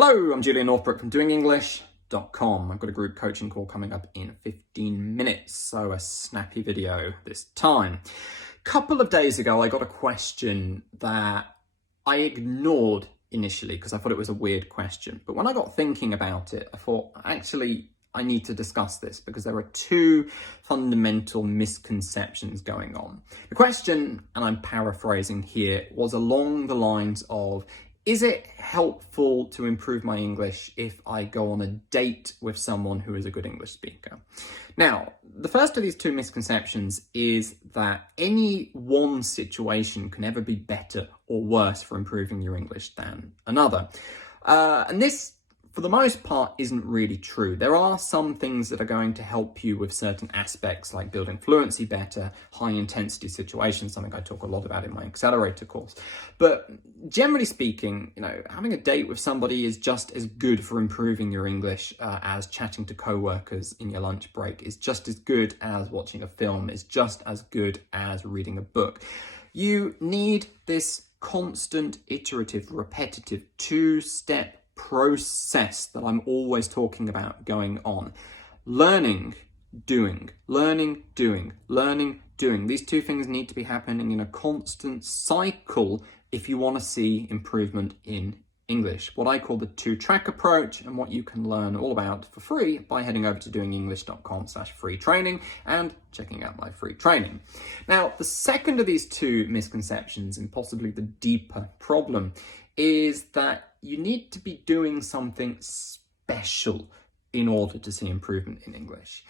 Hello, I'm Julian Northbrook from doingenglish.com. I've got a group coaching call coming up in 15 minutes, so a snappy video this time. A couple of days ago, I got a question that I ignored initially because I thought it was a weird question. But when I got thinking about it, I thought, actually, I need to discuss this because there are two fundamental misconceptions going on. The question, and I'm paraphrasing here, was along the lines of, is it helpful to improve my English if I go on a date with someone who is a good English speaker? Now, the first of these two misconceptions is that any one situation can ever be better or worse for improving your English than another. And this, for the most part, isn't really true. There are some things that are going to help you with certain aspects, like building fluency better, high intensity situations, something I talk a lot about in my accelerator course. But generally speaking, having a date with somebody is just as good for improving your English as chatting to co-workers in your lunch break, is just as good as watching a film, is just as good as reading a book. You need this constant, iterative, repetitive, two-step process that I'm always talking about going on. Learning, doing, learning, doing, learning, doing. These two things need to be happening in a constant cycle if you want to see improvement in English. What I call the two-track approach, and what you can learn all about for free by heading over to doingenglish.com/free training and checking out my free training. Now, the second of these two misconceptions, and possibly the deeper problem, is that you need to be doing something special in order to see improvement in English.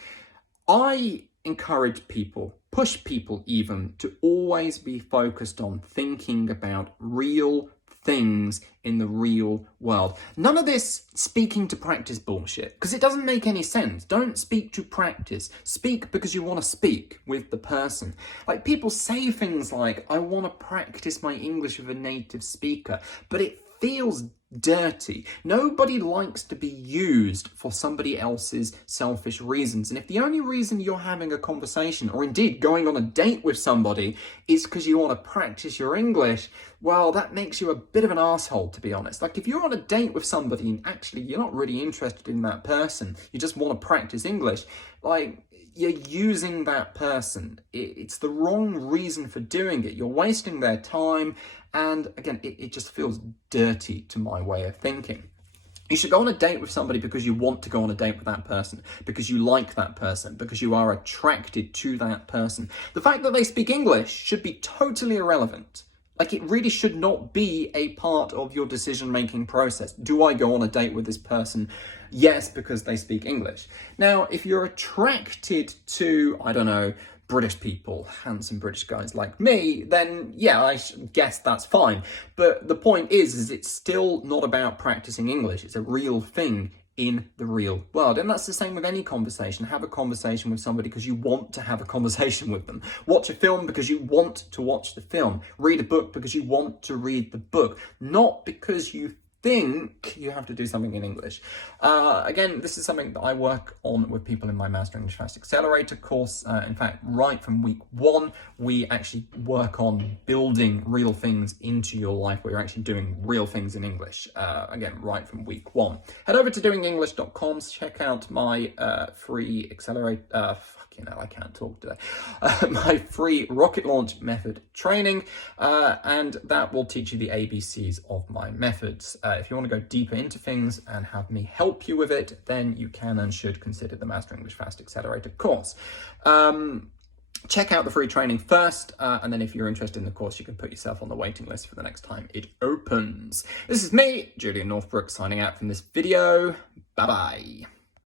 I encourage people, push people even, to always be focused on thinking about real things in the real world. None of this speaking to practice bullshit, because it doesn't make any sense. Don't speak to practice. Speak because you want to speak with the person. Like, people say things like, I want to practice my English with a native speaker, but it feels dirty. Nobody likes to be used for somebody else's selfish reasons. And if the only reason you're having a conversation, or indeed going on a date with somebody, is because you want to practice your English, well, that makes you a bit of an asshole, to be honest. Like, if you're on a date with somebody and actually you're not really interested in that person, you just want to practice English, like, you're using that person. It's the wrong reason for doing it. You're wasting their time. And again, it just feels dirty to my way of thinking. You should go on a date with somebody because you want to go on a date with that person, because you like that person, because you are attracted to that person. The fact that they speak English should be totally irrelevant. Like, it really should not be a part of your decision-making process. Do I go on a date with this person? Yes, because they speak English. Now, if you're attracted to, I don't know, British people, handsome British guys like me, then yeah, I guess that's fine. But the point is it's still not about practicing English. It's a real thing in the real world. And that's the same with any conversation. Have a conversation with somebody because you want to have a conversation with them. Watch a film because you want to watch the film. Read a book because you want to read the book, not because you think you have to do something in English. Again, this is something that I work on with people in my Master English Fast Accelerator course. In fact, right from week 1, we actually work on building real things into your life where you're actually doing real things in English. Again, right from week 1. Head over to doingenglish.com, check out my free accelerator, I can't talk today. My free rocket launch method training, and that will teach you the ABCs of my methods. If you want to go deeper into things and have me help you with it, then you can and should consider the Master English Fast Accelerator course. Check out the free training first, and then if you're interested in the course, you can put yourself on the waiting list for the next time it opens. This is me, Julian Northbrook, signing out from this video. Bye-bye.